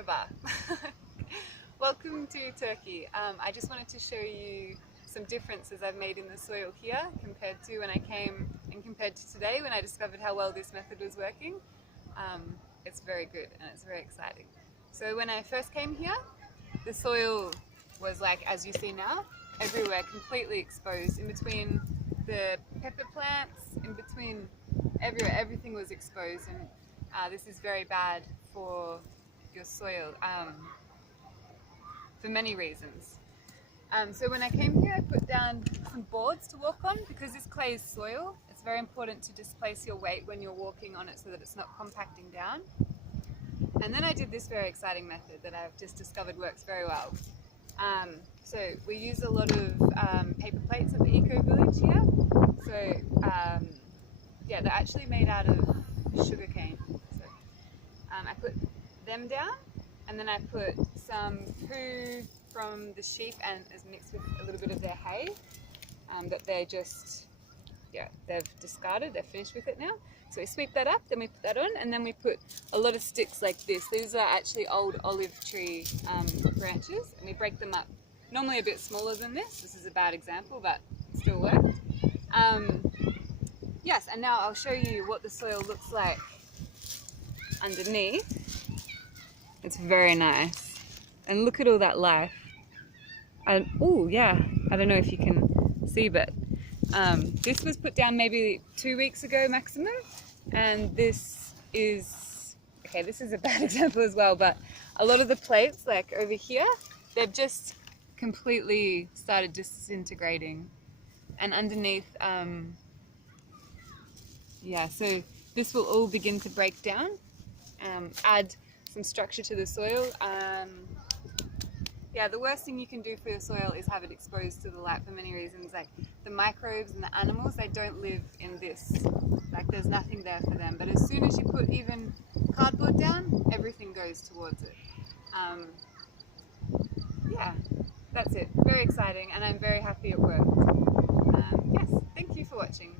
Merhaba. Welcome to Turkey. I just wanted to show you some differences I've made in the soil here compared to when I came and compared to today when I discovered how well this method was working. It's very good and it's very exciting. So when I first came here, the soil was like, as you see now, everywhere, completely exposed. In between the pepper plants, in between everywhere, everything was exposed, and this is very bad for your soil for many reasons. So when I came here, I put down some boards to walk on because this clay is soil. It's very important to displace your weight when you're walking on it so that it's not compacting down. And then I did this very exciting method that I've just discovered works very well. So we use a lot of paper plates at the Eco Village here. So yeah, they're actually made out of sugarcane. So I put them down, and then I put some poo from the sheep and is mixed with a little bit of their hay that they just, yeah, they've discarded, they're finished with it now. So we sweep that up, then we put that on, and then we put a lot of sticks like this. These are actually old olive tree branches, and we break them up. Normally a bit smaller than this. This is a bad example, but it still worked. Yes, and now I'll show you what the soil looks like underneath. It's very nice. And look at all that life. Oh yeah, I don't know if you can see, but this was put down maybe 2 weeks ago maximum, and this is, okay, this is a bad example as well, but a lot of the plates, like over here, they've just completely started disintegrating, and underneath, yeah, so this will all begin to break down, add some structure to the soil. Yeah, the worst thing you can do for your soil is have it exposed to the light for many reasons. Like the microbes and the animals, they don't live in this. Like there's nothing there for them. But as soon as you put even cardboard down, everything goes towards it. Yeah, that's it. Very exciting, and I'm very happy it worked. Yes, thank you for watching.